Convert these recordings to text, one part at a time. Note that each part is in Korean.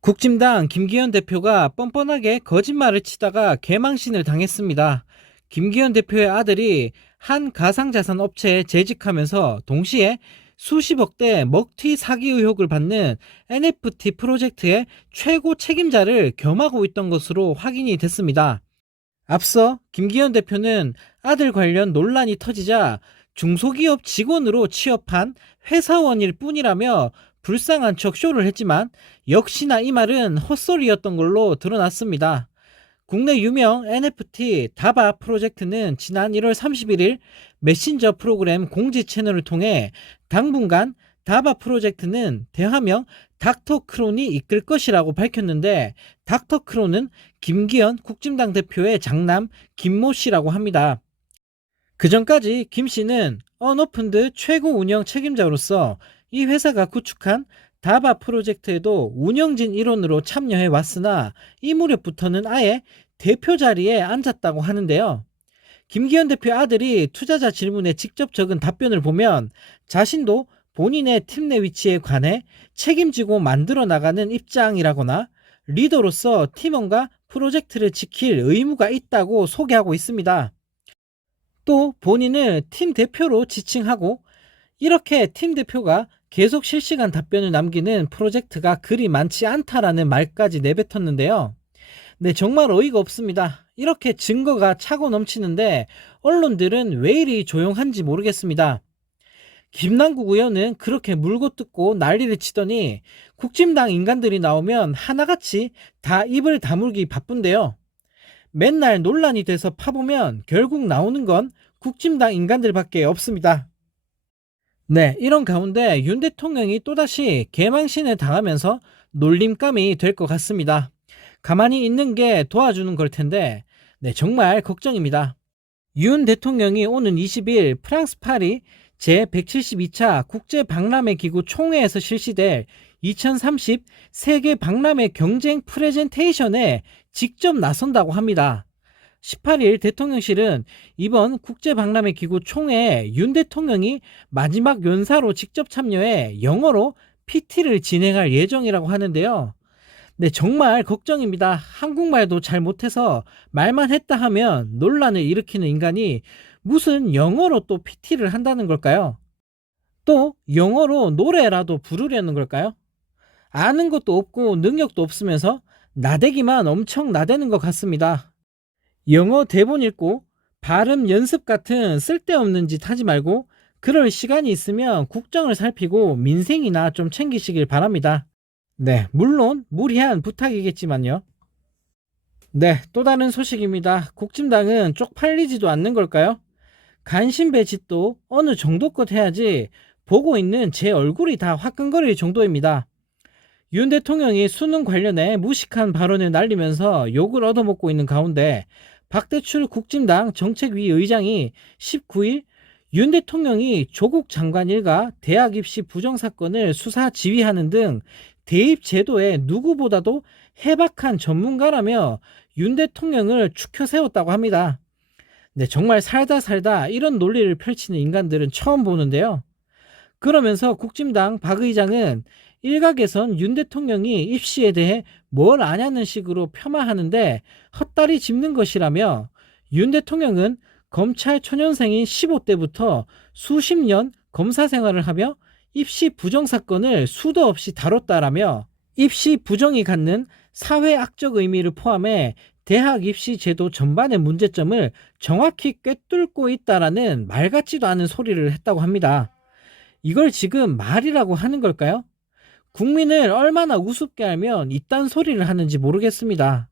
국진당 김기현 대표가 뻔뻔하게 거짓말을 치다가 개망신을 당했습니다. 김기현 대표의 아들이 한 가상자산 업체에 재직하면서 동시에 수십억대 먹튀 사기 의혹을 받는 NFT 프로젝트의 최고 책임자를 겸하고 있던 것으로 확인이 됐습니다. 앞서 김기현 대표는 아들 관련 논란이 터지자 중소기업 직원으로 취업한 회사원일 뿐이라며 불쌍한 척 쇼를 했지만 역시나 이 말은 헛소리였던 걸로 드러났습니다. 국내 유명 NFT 다바 프로젝트는 지난 1월 31일 메신저 프로그램 공지 채널을 통해 당분간 다바 프로젝트는 대화명 닥터크론이 이끌 것이라고 밝혔는데, 닥터크론은 김기현 국진당 대표의 장남 김모 씨라고 합니다. 그전까지 김 씨는 언오픈드 최고 운영 책임자로서 이 회사가 구축한 다바 프로젝트에도 운영진 일원으로 참여해 왔으나 이 무렵부터는 아예 대표 자리에 앉았다고 하는데요. 김기현 대표 아들이 투자자 질문에 직접 적은 답변을 보면 자신도 본인의 팀 내 위치에 관해 책임지고 만들어 나가는 입장이라거나 리더로서 팀원과 프로젝트를 지킬 의무가 있다고 소개하고 있습니다. 또 본인을 팀 대표로 지칭하고, 이렇게 팀 대표가 계속 실시간 답변을 남기는 프로젝트가 그리 많지 않다라는 말까지 내뱉었는데요. 네, 정말 어이가 없습니다. 이렇게 증거가 차고 넘치는데 언론들은 왜 이리 조용한지 모르겠습니다. 김남국 의원은 그렇게 물고 뜯고 난리를 치더니 국진당 인간들이 나오면 하나같이 다 입을 다물기 바쁜데요. 맨날 논란이 돼서 파보면 결국 나오는 건 국진당 인간들밖에 없습니다. 네, 이런 가운데 윤 대통령이 또다시 개망신을 당하면서 놀림감이 될 것 같습니다. 가만히 있는 게 도와주는 걸 텐데, 네, 정말 걱정입니다. 윤 대통령이 오는 20일 프랑스 파리 제172차 국제박람회 기구 총회에서 실시될 2030 세계 박람회 경쟁 프레젠테이션에 직접 나선다고 합니다. 18일 대통령실은 이번 국제박람회 기구 총회에 윤 대통령이 마지막 연사로 직접 참여해 영어로 PT를 진행할 예정이라고 하는데요. 네, 정말 걱정입니다. 한국말도 잘 못해서 말만 했다 하면 논란을 일으키는 인간이 무슨 영어로 또 PT를 한다는 걸까요? 또 영어로 노래라도 부르려는 걸까요? 아는 것도 없고 능력도 없으면서 나대기만 엄청 나대는 것 같습니다. 영어 대본 읽고 발음 연습 같은 쓸데없는 짓 하지 말고 그럴 시간이 있으면 국정을 살피고 민생이나 좀 챙기시길 바랍니다. 네, 물론 무리한 부탁이겠지만요. 네, 또 다른 소식입니다. 국진당은 쪽팔리지도 않는 걸까요? 간신배 짓도 어느 정도껏 해야지 보고 있는 제 얼굴이 다 화끈거릴 정도입니다. 윤 대통령이 수능 관련해 무식한 발언을 날리면서 욕을 얻어먹고 있는 가운데 박대출 국진당 정책위 의장이 19일 윤 대통령이 조국 장관 일가 대학 입시 부정 사건을 수사 지휘하는 등 대입 제도에 누구보다도 해박한 전문가라며 윤 대통령을 추켜 세웠다고 합니다. 네, 정말 살다 이런 논리를 펼치는 인간들은 처음 보는데요. 그러면서 국진당 박 의장은 일각에선 윤 대통령이 입시에 대해 뭘 아냐는 식으로 폄하하는데 헛다리 짚는 것이라며, 윤 대통령은 검찰 초년생인 15대부터 수십 년 검사 생활을 하며 입시 부정 사건을 수도 없이 다뤘다라며 입시 부정이 갖는 사회악적 의미를 포함해 대학 입시 제도 전반의 문제점을 정확히 꿰뚫고 있다라는 말 같지도 않은 소리를 했다고 합니다. 이걸 지금 말이라고 하는 걸까요? 국민을 얼마나 우습게 알면 이딴 소리를 하는지 모르겠습니다.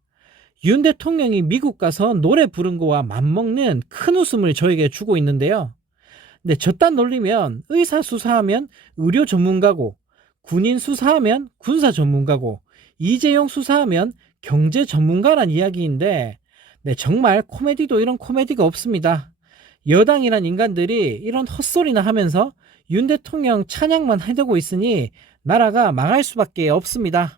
윤 대통령이 미국 가서 노래 부른 거와 맞먹는 큰 웃음을 저에게 주고 있는데요. 근데 저딴 논리면 의사 수사하면 의료 전문가고, 군인 수사하면 군사 전문가고, 이재용 수사하면 경제 전문가란 이야기인데, 네, 정말 코미디도 이런 코미디가 없습니다. 여당이란 인간들이 이런 헛소리나 하면서 윤 대통령 찬양만 해대고 있으니 나라가 망할 수밖에 없습니다.